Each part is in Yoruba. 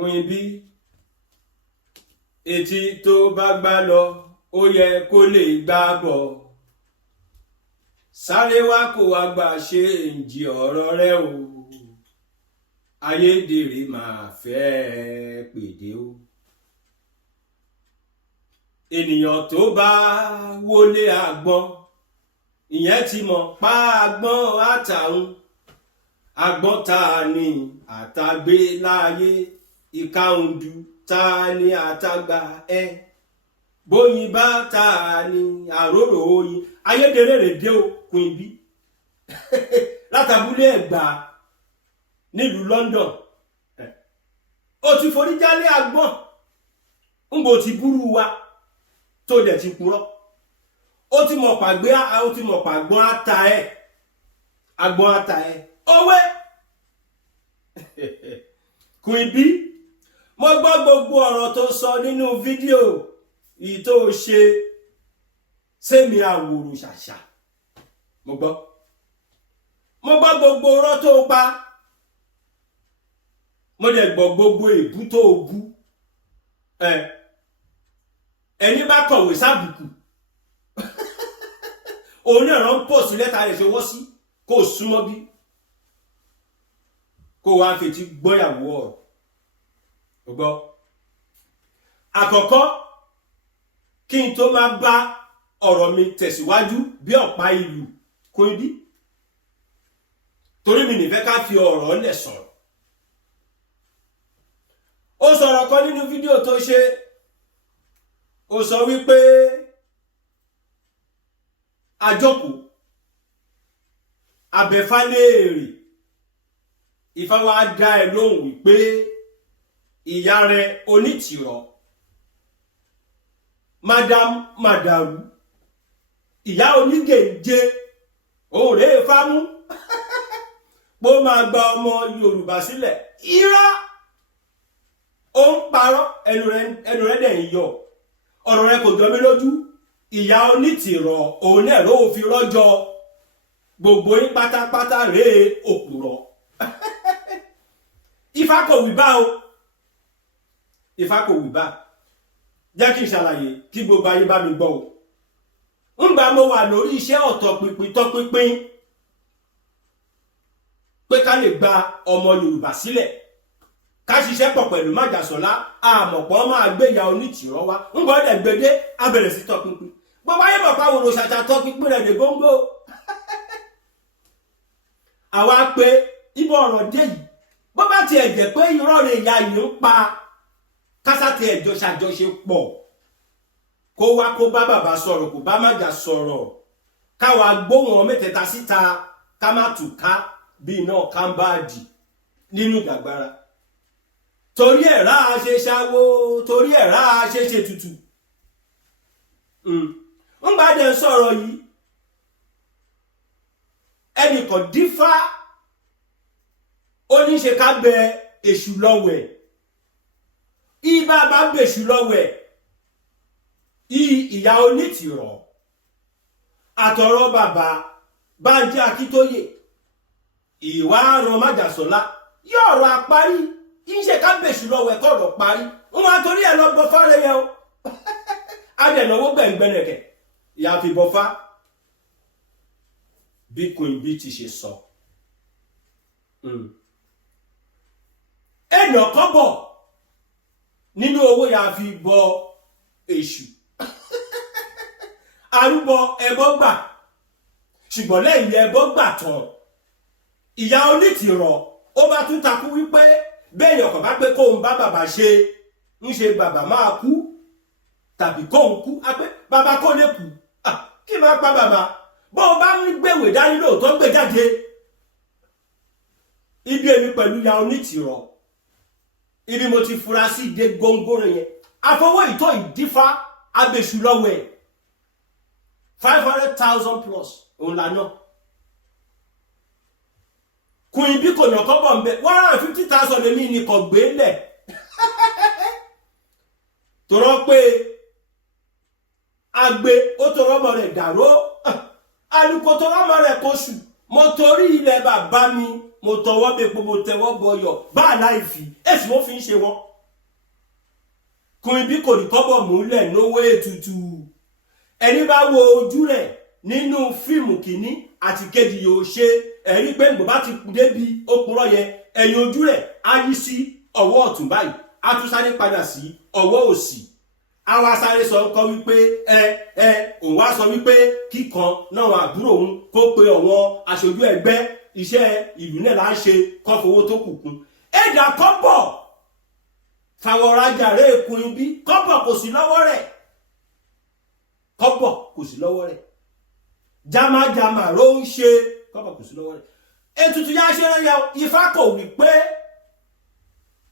Queen B etí tó bá gbá lọ ó yẹ kó lè gbá bọ̀ sáré wá kó wá gbà ṣe ǹjì ọ̀rọ̀ rẹ o ayédèrè máa fẹ́ pèdé o ènìyàn tó bá wọlé àgbọn ìyẹn ti mọ̀ pa àgbọn àtàwọn àgbọn ta ni àtàgbé láyé ìkàùndù ta ni àtàgbà bóyin bá ta ni àrórò oyin ayédèrè rè dé o Queen B látàbúlé Ẹ̀gbá nílùú London ó ti forí jálé àgbọn ńgbò ti búrú wa tó dẹ̀ ti purọ́ ó ti mọ̀ pàgbé ó ti mọ̀ pàgbọ́n ata àgbọn ata owé Queen B mo gbọ́ gbogbo ọ̀rọ̀ tó sọ nínú fídíò yìí tó ṣe sẹ́mi Aworo ṣàṣà mo gbọ́ gbogbo ọ̀rọ̀ tó pa mo dẹ̀ gbọ́ gbogbo èbú tó bú ẹni bá kọ̀wé sábùkù òun náà rán pọ̀ sí lẹ́tà rẹ̀ ṣọwọ́ sí kó súnmọ́ bí kó wá fetí gbọ́yàwó ọ̀rọ̀ gbọ́ àkọ́kọ́ kí n tó máa bá ọ̀rọ̀ mi tẹ̀síwájú bí ọ̀pá ìlú Queen B torí mi nìfẹ́ ká fi ọ̀rọ̀ lẹ̀ sọ̀rọ̀ ó sọ̀rọ̀ kan nínú fídíò tó ṣe ó sọ wípé àjọkù abẹ́fáléèrè Ifá wa dá ẹ lóhùn wípé ìyá rẹ̀ onítìrọ madamu ìyá onígèje òun rèé fámú pó máa gba ọmọ Yorùbá sílẹ̀ irọ́ ó ń parọ́ ẹnu rẹ̀ dẹ̀ ń yọ ọ̀rọ̀ rẹ̀ kò jọ mí lójú ìyá onítìrọ òun náà ló fi rọ́jọ gbogbo yín pátápátá rèé òpùrọ́ Ifá kò wí bá o Ifá kò wí bá jẹ́ kí n ṣàlàyé kí gbogbo ayé bá mi gbọ́ o ńgbà mo wà lórí iṣẹ́ tọpinpin pé ká lè gba ọmọ Yorùbá sílẹ̀ ká ṣiṣẹ́ pọ̀ pẹ̀lú májàsọ́lá àmọ̀pọ̀ máa gbé ìyá onítìrọ wá ńgbà ọ̀dẹ̀ gbédé abẹ̀rẹ̀ sí tọpinpin gbogbo ayé mọ̀ pàwọn òṣàṣà tọpinpin rẹ̀ dé góńgó àwa pé ibo ọ̀rọ̀ dé yìí bó bá tiẹ̀ jẹ́ pé irọ́ rẹ̀ ìyá yìí ń pa kásátì ẹjọ́ ṣàjọṣe pọ̀ kó wá kó bá bàbá sọ̀rọ̀ kó bá májà sọ̀rọ̀ káwa gbóhùn ọmọ mẹ́tẹ̀ẹ̀ta síta ká má tù ká bí iná kámbáàdì nínú ìgbàgbára torí ẹ̀ rà á ṣe ṣáwó torí ẹ̀ rà á ṣe tutù ń bá dẹ̀ sọ̀rọ̀ yìí ẹnìkan dífá ó ní ṣe ká bẹ èṣù lọ́wẹ̀ ibà bá bèṣù lọ́wẹ̀ ìyá onítìrọ àtọ̀rọ̀ bàbá Bánjí Akíntóyè ìwà àrùn májàsọ́lá yóò rọ àparí ìṣe ká bèṣù lọ́wẹ̀ kọ̀rọ̀ parí wọn torí ẹ̀ lọ bọ fárẹ̀ yẹn o adẹ̀nàwó gbẹ̀ngbẹ̀rẹ̀kẹ̀ ìyá fi bọ fá bí Queen B ti ṣe sọ ẹnà kọ́bọ̀ nínú owó yà fi bọ èṣù arúbọ ẹbọ gbà ṣùgbọ́n lẹ́yìn ẹbọ gbà tán ìyá onítìrọ ó bá tún takú wípé bẹ́ẹ̀ ọkọ̀ bá pé kóun bá bàbá ṣe ń ṣe bàbá máa kú tàbí kóun kú á pé bàbá kó lè kú kí máa pa bàbá bó o bá ń gbèwè dání lóòótọ́ gbé jáde ibi èmi pẹ̀lú ìyá onítìrọ ibi mo ti fura sí ìdè góńgóró yẹn àfọwọ́ ìtọ́ ìdífá abèṣù lọ́wọ́ ẹ̀ 500,000 plus òun lànà Queen B kò nà kọ́bọ̀ ń bẹ 150,000 èmi ni kò gbé lẹ̀ tọrọ pé agbe ó tọrọ ọmọ rẹ̀ dàró alùpùpù tọrọ ọmọ rẹ̀ kóṣù mo torí ilẹ̀ bàbá mi mo tọwọ́ bẹ pé mo tẹwọ́ bọyọ̀ bá láìfi èsì mo fi ń ṣe wọn Queen bí kò rí kọ́bọ̀ múlẹ̀ lówó ètùtù ẹni bá wo ojú rẹ̀ nínú fíìmù kìíní àti kejì yóò ṣe ẹ̀rí pé bó bá ti débi òpùrọ̀ yẹn ẹ̀yìn ojú rẹ̀ á yí sí ọwọ́ ọ̀tún báyìí á tún sáré padà sí ọwọ́ òsì á wá sáré sọ nǹkan wípé òun wá sọ wípé kíkan náà àbúrò òun kó pe ọ̀wọ́n aṣojú ẹgbẹ́ iṣẹ́ ìlú náà là ń ṣe kọ́ fowó tó kù kún ẹ̀dà kọ́bọ̀ fàwọn ọ̀rajà rẹ̀ èkún ibi kọ́bọ̀ kò sí lọ́wọ́ rẹ̀ kọ́bọ̀ kò sí lọ́wọ́ rẹ̀ jámájámá ló ń ṣe kọ́bọ̀ kò sí lọ́wọ́ rẹ̀ ètùtù yá ṣe rẹ̀ Ifá kò wí pé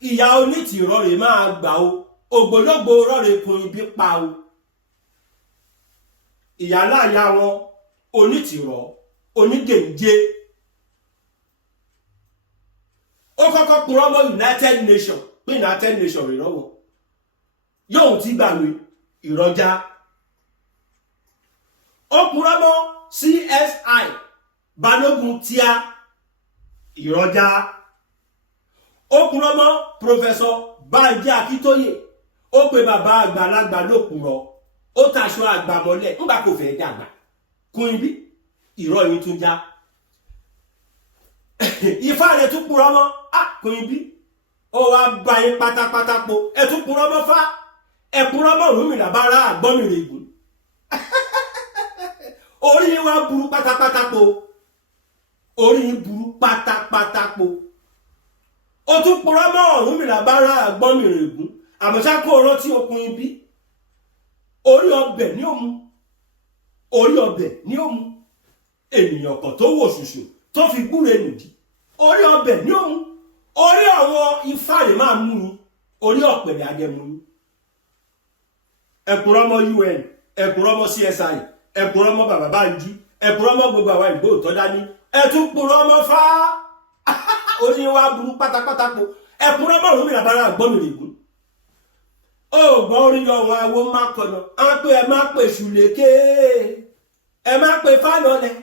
ìyá onítìrọ̀ rẹ̀ máa gbà o ògbólógbò rọ̀rẹ̀ kun ibi pa o ìyá láàyà wọn onítìrọ̀ onígèǹjẹ ó kọ́kọ́ purọ́ mọ́ United Nations pé United Nations rẹ̀ lọ́wọ́ yóò ti gbàgbé ìrọ̀jà ó purọ́ mọ́ CSI Balógun tíá ìrọ̀jà ó purọ́ mọ́ Professor Banji Akíntóyè ó pe bàbá àgbàlagbà ló purọ́ ó taṣọ àgbà mọ́lẹ̀ ńgbà kò fẹ́ dàgbà kún ibi ìrọ̀ yìí tún já Ifá rẹ̀ tún purọ́ mọ́ kún ibi ó wá bá yín pátápátá po ẹ tún purọ́ mọ́ Fá ẹ purọ́ mọ́ Ọ̀rúnmìlà bá rà àgbọ́mìrègùn orí yín wá burú pátápátá po orí yín burú pátápátá po ó tún purọ́ mọ́ Ọ̀rúnmìlà bá rà àgbọ́mìrègùn àmọ́ṣá kó rántí okùn ibi orí ọbẹ̀ ní òmu orí ọbẹ̀ ní òmu ènìyàn kan tó wò ṣùṣù tó fi gbúre nìdí orí ọbẹ̀ ní òmu orí àwọn Ifá rẹ̀ máa mú yín orí ọ̀pẹ̀lẹ̀ adẹ́mu yín ẹ̀kúrọ́ mọ́ UN ẹ̀kúrọ́ mọ́ CSI ẹ̀kúrọ́ mọ́ bàbá Bánjí ẹ̀kúrọ́ mọ́ gbogbo àwọn ìgbó tó dání ẹ̀tún kúrọ́ mọ́ Fá orí wa burú pátápátá po ẹ̀kúrọ́ mọ́ Ọ̀rúnmìlà bá rà àgbọ́mìrègùn ó gbọ́ orí ọ̀wọ́n awo má kọ̀nà á pé ẹ má pè ṣùlẹ̀kẹ́ ẹ má pè Fálọ́lẹ̀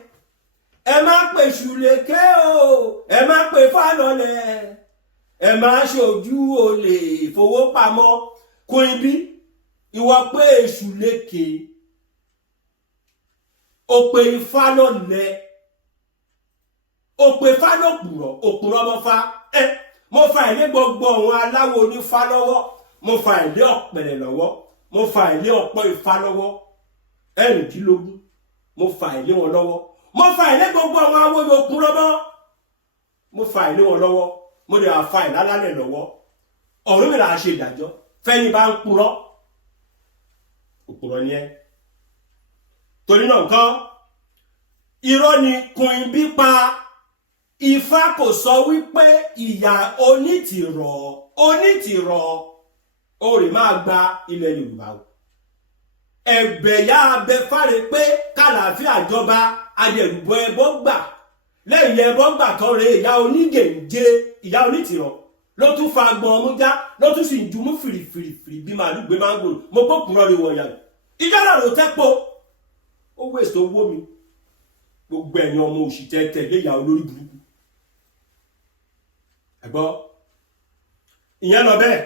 ẹ má pè ṣùlẹ̀kẹ́ o ẹ má pè Fálọ́lẹ̀ ẹ má ṣojú olè ìfowópamọ́ kún ibi ìwọ pé ṣùlẹ̀kẹ́ ó pè Fálọ́lẹ̀ ó pè Fálọ́pùrọ̀ òpùrọ̀ ọmọ Fá mo fa ilé gbogbo àwọn aláwo onífá lọ́wọ́ mo fa ilé ọ̀pẹ̀lẹ̀ lọ́wọ́ mo fa ilé ọ̀pọ̀ Ifá lọ́wọ́ 16 mo fa ilé wọn lọ́wọ́ mo fa ilé gbogbo àwọn awo yòókù lọ́wọ́ mo fa ilé wọn lọ́wọ́ mo lè fa ìlálálẹ̀ lọ́wọ́ Ọ̀rúnmìlà ṣe ìdájọ́ fẹ́ni bá ń purọ́ òpùrọ̀ ni ẹ́ torí náà nǹkan irọ́ ni kun ibi pa Ifá kò sọ wípé ìyá onítìrọ̀ ó rè máa gba ilẹ̀ Yorùbá o ẹ̀bẹ̀ yá abẹ fáre pé kàlàáfíà jọba adẹ̀rùbọ ẹbọ gbà lẹ́yìn ẹbọ gbà tán rè ìyá onígèǹjẹ ìyá onítìrọ̀ ló tún fa agbọn ọmú já ló tún sì ń jumú fìrìfìrìfìrì bí màálù gbé máa ń gbòòrò mo kó kúrọ́ rí wọ̀nyà ìjọ náà ló tẹ́pọ̀ ó wéṣọ owó mi gbogbo ẹ̀yin ọmọ òṣì tẹ́tẹ́ lé ìyá olórí burúkú ẹ̀gbọ́ ìyẹn lọ bẹ́ẹ̀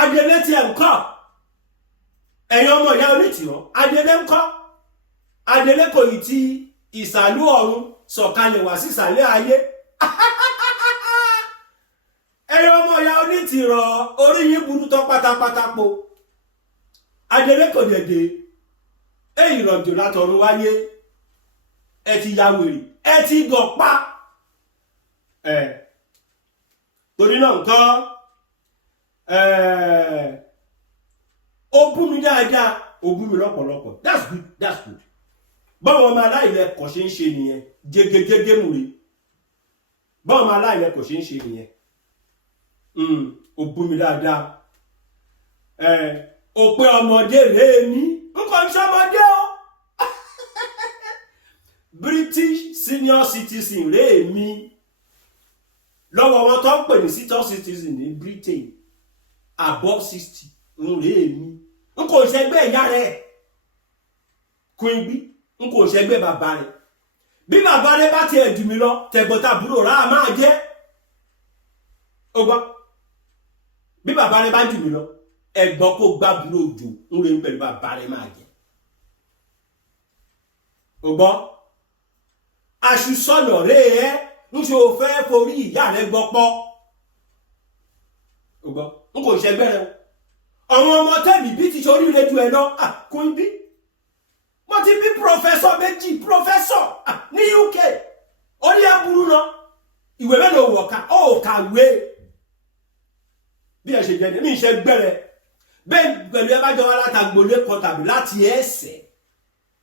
adélé tí ẹ̀ ń kọ́ ẹ̀yin ọmọ ìyá onítìrọ̀ adélé ń kọ́ adélé kò yìí ti ìsàlú ọ̀run sọ̀kalẹ̀ wá sí ìsàlẹ̀ ayé ẹ̀yin ọmọ ìyá onítìrọ̀ orí yín burú tán pátápátá po adélé kò dẹ̀dẹ̀ èyí rọ̀jò látọ̀run wáyé ẹ ti ya wèrè ẹ ti gọ̀pá torí náà nǹkan ó bú mi dáadáa ó bú mi lọ́pọ̀lọpọ̀ that's good báwọn ọmọ aláìlẹ́kọ̀ọ́ ṣe ń ṣe nìyẹn jẹgẹgẹgẹ múre báwọn ọmọ aláìlẹ́kọ̀ọ́ ṣe ń ṣe nìyẹn ó bú mi dáadáa ó pé ọmọdé rèé ní nǹkan ṣọmọdé o British senior citizen rèé mi lọ́wọ́ wọn tó ń pè ní senior citizen ní Britain above 60 rèé mi n kò ṣẹgbẹ́ ìyá rẹ̀ Queen bí n kò ṣẹgbẹ́ bàbá rẹ̀ bí bàbá rẹ̀ bá tiẹ̀ jù mí lọ tẹ̀gbọ́ntàbúrò rà á máa jẹ́ ó gbọ́ bí bàbá rẹ bá jù mí lọ ẹ̀gbọ́n kó gbá burú òjò ń re pẹ̀lú bàbá rẹ máa jẹ o gbọ́ aṣùsọ̀nà rẹ̀ ẹ́ ń ṣe o fẹ́ forí ìyá rẹ gbọ́pọ́ o gbọ́ n kò ṣẹgbẹ́ rẹ o àwọn ọmọ tẹ́mi bí ti ṣe oríire ju ẹ lọ kò ń bí mo ti bí pòfẹ́sọ̀ méjì pòfẹ́sọ̀ ní UK orí aburú náà ìwé mélòó wọ̀ ká ó kàwé bí ẹ ṣe jẹ́ ní mi ṣe gbẹ́rẹ̀ bẹ́ẹ̀ pẹ̀lú ẹ bá jọ wá látàgbólé kan tàbí láti ẹ̀ẹ́sẹ̀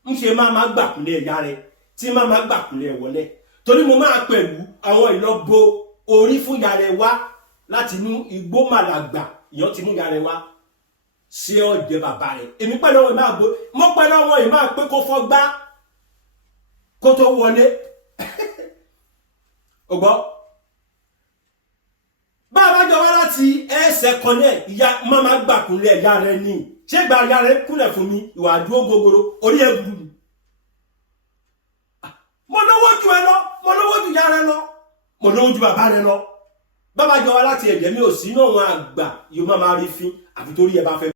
ń ṣe máa gbàkúnlẹ̀ ẹ̀yà rẹ tí máa gbàkúnlẹ̀ wọlé torí mo máa pẹ̀lú àwọn ìlọ́bo orí fún ìyá rẹ wá láti inú igbó màlàgbà ìyàn ti mú ìyá rẹ wá sí ọ̀dẹ̀ bàbá rẹ èmi pẹ̀lú ọwọ́ ìmáà gbó mo pẹ̀lú ọwọ́ ìmáà pé kó fọ́ gbá kó tó wọlé o gbọ́ bá a bá jọ wá láti ẹsẹ̀ kan náà ìyá máa gbàkúnlẹ̀ ìyá rẹ ní ṣé ìgbà ìyá rẹ kúnlẹ̀ fún mi ìwà àdúró gogoro orí ẹ̀ burú ni mo lówó ju ẹ lọ mo lówó ju ìyá rẹ lọ mo lówó ju bàbá rẹ lọ bá a bá jọ wá láti ẹ̀jẹ̀ mi ò sí náà wọn àgbà yóò máa rí fín àfi torí ẹ bá fẹ́.